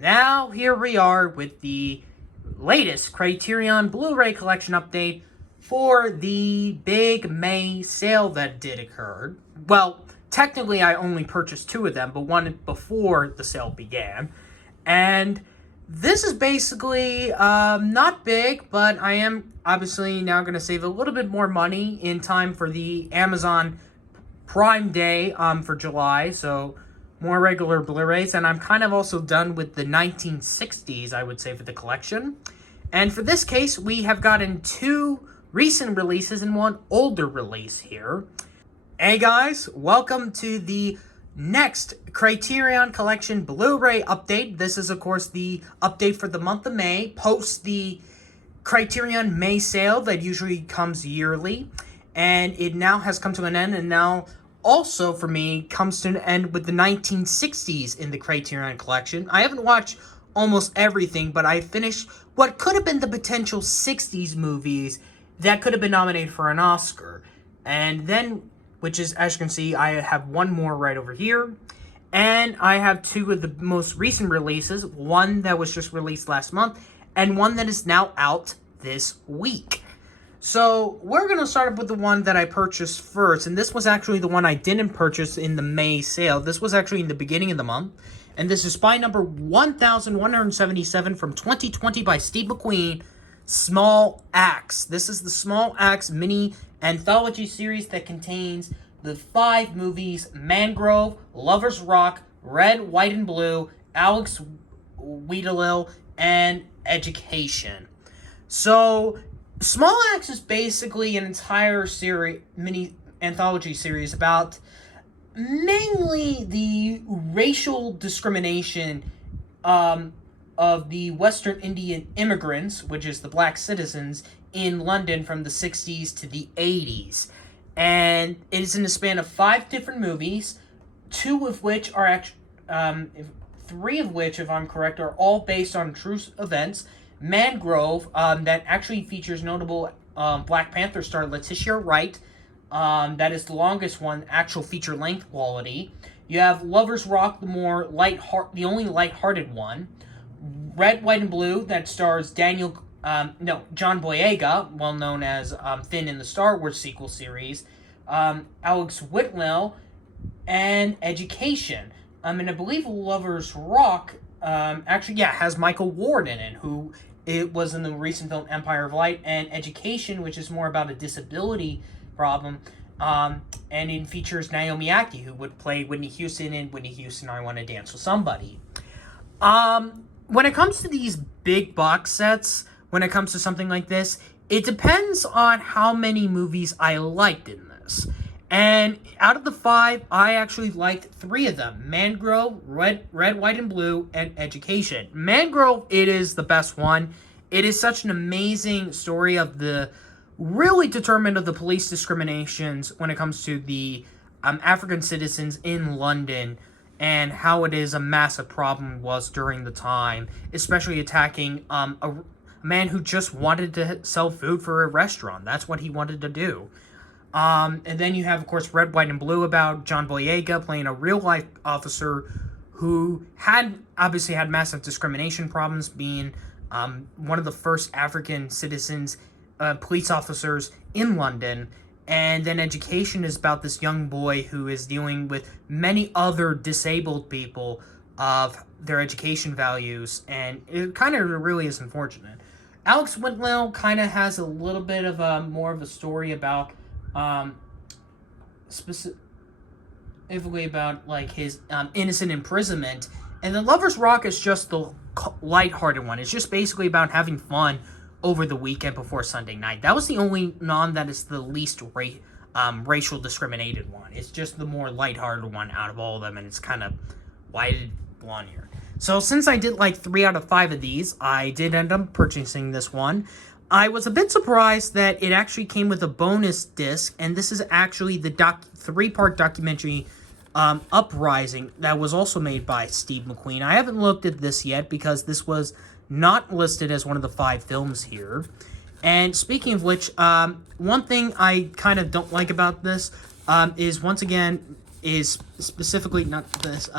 Now, here we are with the latest Criterion Blu-ray collection update for the big May sale that did occur. Well, technically I only purchased two of them, but one before the sale began. And this is basically not big, but I am obviously now going to save a little bit more money in time for the Amazon Prime Day for July, so more regular Blu-rays, and I'm kind of also done with the 1960s, I would say, for the collection. And for this case, we have gotten two recent releases and one older release here. Hey guys, welcome to the next Criterion Collection Blu-ray update. This is, of course, the update for the month of May, post the Criterion May sale that usually comes yearly. And it now has come to an end, and now also, for me, comes to an end with the 1960s in the Criterion Collection. I haven't watched almost everything, but I finished what could have been the potential 60s movies that could have been nominated for an Oscar. And then, which is, as you can see, I have one more right over here. And I have two of the most recent releases, one that was just released last month, and one that is now out this week. So, we're going to start up with the one that I purchased first, and this was actually the one I didn't purchase in the May sale. This was actually in the beginning of the month, and this is Spy number 1177 from 2020 by Steve McQueen, Small Axe. This is the Small Axe mini anthology series that contains the 5 movies Mangrove, Lovers Rock, Red, White, and Blue, Alex Wheatle, and Education. So, Small Axe is basically an entire mini anthology series about mainly the racial discrimination of the Western Indian immigrants, which is the black citizens, in London from the 60s to the 80s. And it is in the span of 5 different movies, 2 of which are actually, 3 of which, if I'm correct, are all based on true events. Mangrove, that actually features notable Black Panther star Letitia Wright. That is the longest one, actual feature-length quality. You have Lovers Rock, the only lighthearted one. Red, White, and Blue, that stars John Boyega, well known as Finn in the Star Wars sequel series. Alex Wheatle, and Education. And I believe Lovers Rock has Michael Ward in it, who it was in the recent film Empire of Light, and Education, which is more about a disability problem, and it features Naomi Aki, who would play Whitney Houston in Whitney Houston, I Want to Dance with Somebody. When it comes to these big box sets, when it comes to something like this, it depends on how many movies I liked in this. And out of the 5, I actually liked 3 of them. Mangrove, Red, White, and Blue, and Education. Mangrove, it is the best one. It is such an amazing story of the really determined of the police discriminations when it comes to the African citizens in London and how it is a massive problem was during the time, especially attacking a man who just wanted to sell food for a restaurant. That's what he wanted to do. And then you have, of course, Red, White, and Blue about John Boyega playing a real-life officer who obviously had massive discrimination problems, being one of the first African citizens, police officers in London. And then Education is about this young boy who is dealing with many other disabled people of their education values, and it kind of really is unfortunate. Alex Wheatle kind of has a little bit of more of a story about specifically about like his innocent imprisonment, and the Lovers Rock is just the lighthearted one. It's just basically about having fun over the weekend before Sunday night. That was the only that is the least racial discriminated one. It's just the more lighthearted one out of all of them, and it's kind of whited blonde here. So since I did like 3 out of 5 of these, I did end up purchasing this one. I was a bit surprised that it actually came with a bonus disc, and this is actually the 3-part documentary Uprising that was also made by Steve McQueen. I haven't looked at this yet because this was not listed as one of the 5 films here. And speaking of which, one thing I kind of don't like about this is, once again, is specifically not this.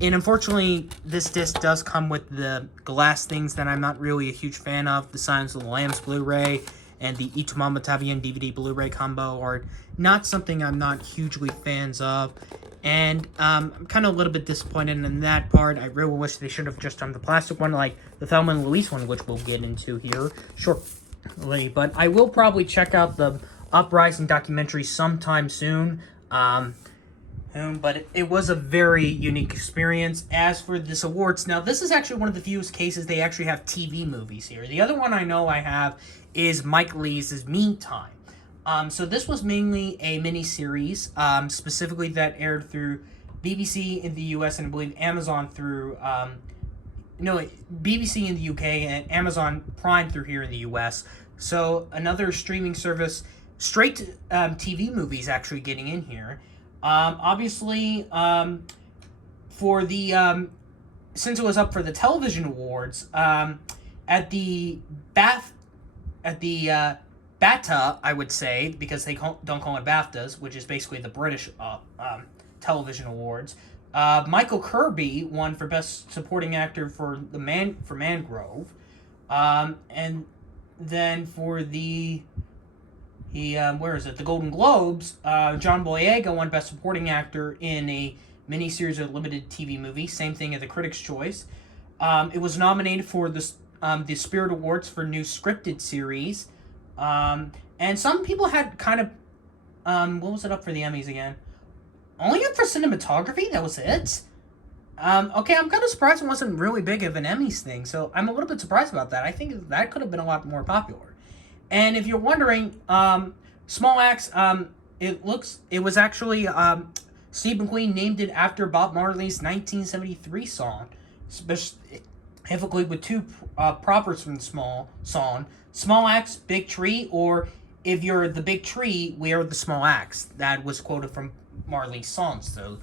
And unfortunately, this disc does come with the glass things that I'm not really a huge fan of. The Silence of the Lambs Blu-ray and the Itumama Tavian DVD Blu-ray combo are not something I'm not hugely fans of. And I'm kind of a little bit disappointed in that part. I really wish they should have just done the plastic one, like the Thelma and Louise one, which we'll get into here shortly. But I will probably check out the Uprising documentary sometime soon. But it was a very unique experience. As for this awards, now this is actually one of the fewest cases they actually have TV movies here. The other one I know I have is Mike Lee's Meantime. So this was mainly a miniseries, specifically that aired through BBC in the US and I believe Amazon through, BBC in the UK and Amazon Prime through here in the US. So another streaming service, straight to TV movies actually getting in here. Obviously, for the, since it was up for the television awards, at the BAFTA, I would say, because they don't call it BAFTAs, which is basically the British, television awards, Michael Kirby won for Best Supporting Actor for Mangrove, and then for the Golden Globes, John Boyega won Best Supporting Actor in a miniseries or limited TV movie. Same thing at the Critics' Choice. It was nominated for the Spirit Awards for New Scripted Series. And some people had kind of, what was it up for the Emmys again? Only up for cinematography? That was it? Okay, I'm kind of surprised it wasn't really big of an Emmys thing, so I'm a little bit surprised about that. I think that could have been a lot more popular. And if you're wondering, Small Axe, it was actually, Steve McQueen named it after Bob Marley's 1973 song, specifically with two propers from the song, Small Axe, Big Tree, or if you're the big tree, we are the small axe. That was quoted from Marley's songs, so,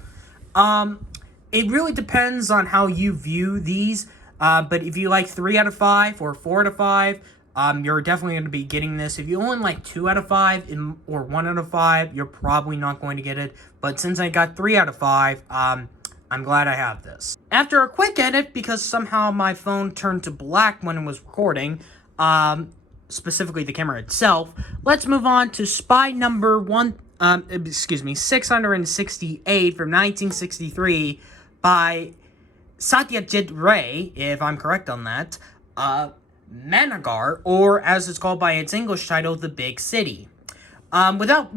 it really depends on how you view these, but if you like 3 out of 5 or 4 out of 5, you're definitely going to be getting this. If you only like 2 out of 5 or 1 out of 5, you're probably not going to get it. But since I got 3 out of 5, I'm glad I have this. After a quick edit, because somehow my phone turned to black when it was recording, specifically the camera itself, let's move on to Spy Number 668 from 1963 by Satyajit Ray, if I'm correct on that. Mahanagar, or as it's called by its English title, The Big City. Without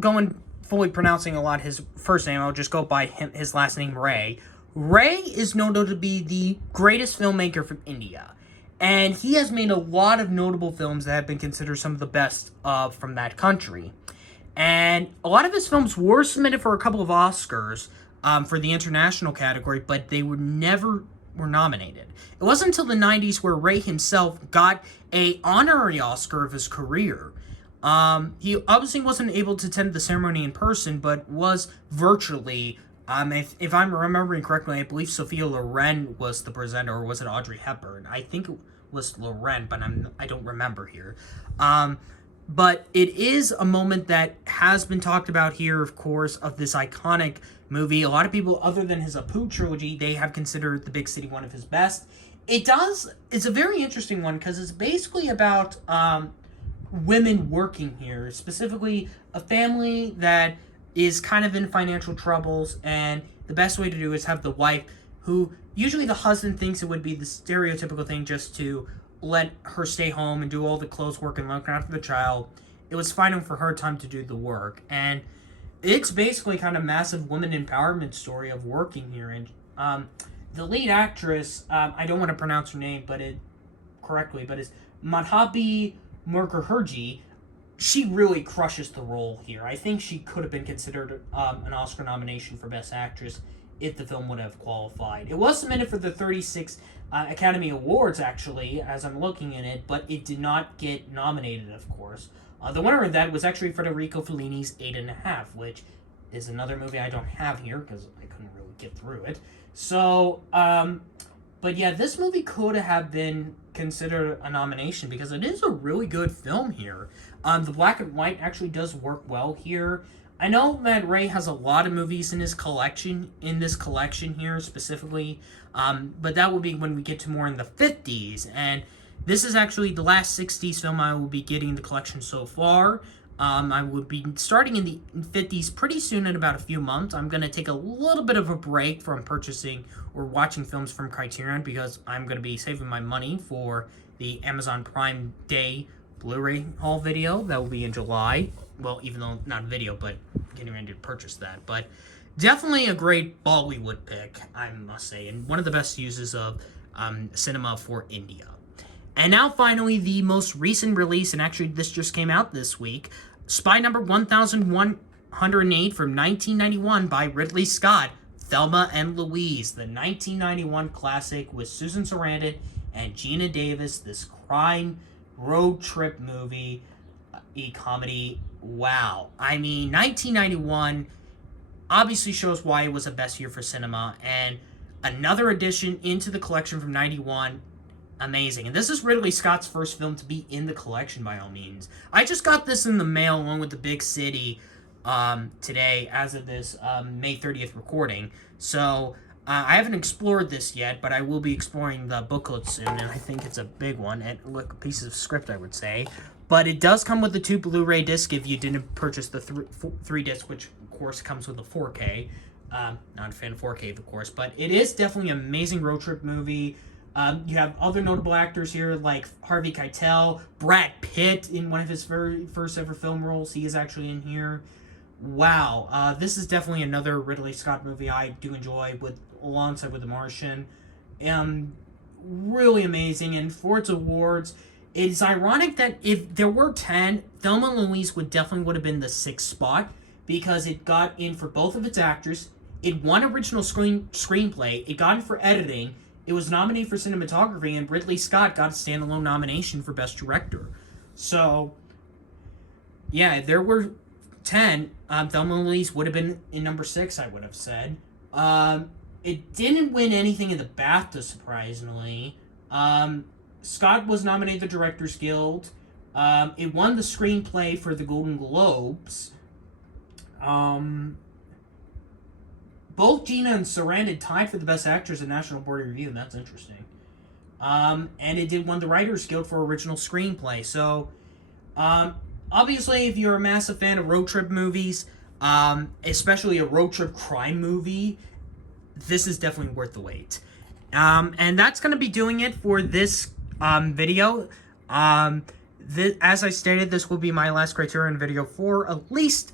fully pronouncing a lot his first name, I'll just go by his last name, Ray. Ray is noted to be the greatest filmmaker from India, and he has made a lot of notable films that have been considered some of the best from that country. And a lot of his films were submitted for a couple of Oscars for the international category, but they were never nominated. It wasn't until the 90s where Ray himself got an honorary Oscar of his career. He obviously wasn't able to attend the ceremony in person, but was virtually. If I'm remembering correctly, I believe Sophia Loren was the presenter, or was it Audrey Hepburn? I think it was Loren, but I don't remember here. But it is a moment that has been talked about here, of course, of this iconic movie. A lot of people, other than his Apu trilogy, they have considered The Big City one of his best. It's a very interesting one, because it's basically about women working here, specifically a family that is kind of in financial troubles, and the best way to do is have the wife, who usually the husband thinks it would be the stereotypical thing just to let her stay home and do all the clothes work and look after the child. It was finding for her time to do the work, and it's basically kind of massive woman empowerment story of working here. And the lead actress, I don't want to pronounce her name correctly, but it's Madhabi Mukherjee. She really crushes the role here. I think she could have been considered an Oscar nomination for Best Actress if the film would have qualified. It was submitted for the 36 Academy Awards, actually, as I'm looking at it, but it did not get nominated, of course. The winner of that was actually Federico Fellini's 8½, which is another movie I don't have here because I couldn't really get through it. So, but yeah, this movie could have been considered a nomination because it is a really good film here. The black and white actually does work well here. I know that Ray has a lot of movies in his collection, in this collection here specifically, but that will be when we get to more in the 50s, and this is actually the last 60s film I will be getting in the collection so far. I will be starting in the 50s pretty soon, in about a few months. I'm going to take a little bit of a break from purchasing or watching films from Criterion because I'm going to be saving my money for the Amazon Prime Day Blu-ray haul video that will be in July. Well, even though not a video, but getting ready to purchase that. But definitely a great Bollywood pick, I must say, and one of the best uses of cinema for India. And now, finally, the most recent release, and actually this just came out this week, Spy Number 1108 from 1991 by Ridley Scott, Thelma and Louise, the 1991 classic with Susan Sarandon and Gina Davis, this crime road trip movie, comedy. Wow. I mean, 1991 obviously shows why it was the best year for cinema, and another addition into the collection from 91, amazing. And this is Ridley Scott's first film to be in the collection, by all means. I just got this in the mail along with The Big City today as of this May 30th recording, so I haven't explored this yet, but I will be exploring the booklet soon, and I think it's a big one, and look, a piece of script, I would say. But it does come with the 2 Blu-ray discs if you didn't purchase the 3 disc, which, of course, comes with a 4K. Not a fan of 4K, of course, but it is definitely an amazing road trip movie. You have other notable actors here like Harvey Keitel, Brad Pitt in one of his very first ever film roles. He is actually in here. Wow, this is definitely another Ridley Scott movie I do enjoy alongside with The Martian. Really amazing, and for its awards, it's ironic that if there were 10, Thelma and Louise would have been the 6th spot because it got in for both of its actors. It won original screenplay. It got in for editing. It was nominated for cinematography, and Ridley Scott got a standalone nomination for Best Director. So, yeah, if there were 10, Thelma and Louise would have been in number 6, I would have said. It didn't win anything in the BAFTA, surprisingly. Scott was nominated the Directors Guild. It won the screenplay for the Golden Globes. Both Gina and Sarandon tied for the Best Actors at National Board Review, and that's interesting. And it did won the Writers Guild for Original Screenplay. So, obviously, if you're a massive fan of road trip movies, especially a road trip crime movie, this is definitely worth the wait. And that's going to be doing it for this video. As I stated, this will be my last Criterion video for at least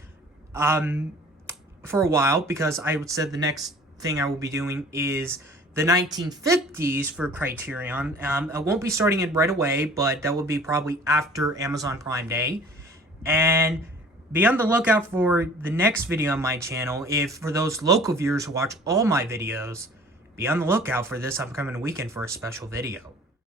for a while, because I said the next thing I will be doing is the 1950s for Criterion. I won't be starting it right away, but that will be probably after Amazon Prime Day. And be on the lookout for the next video on my channel. If for those local viewers who watch all my videos, be on the lookout for this upcoming weekend for a special video.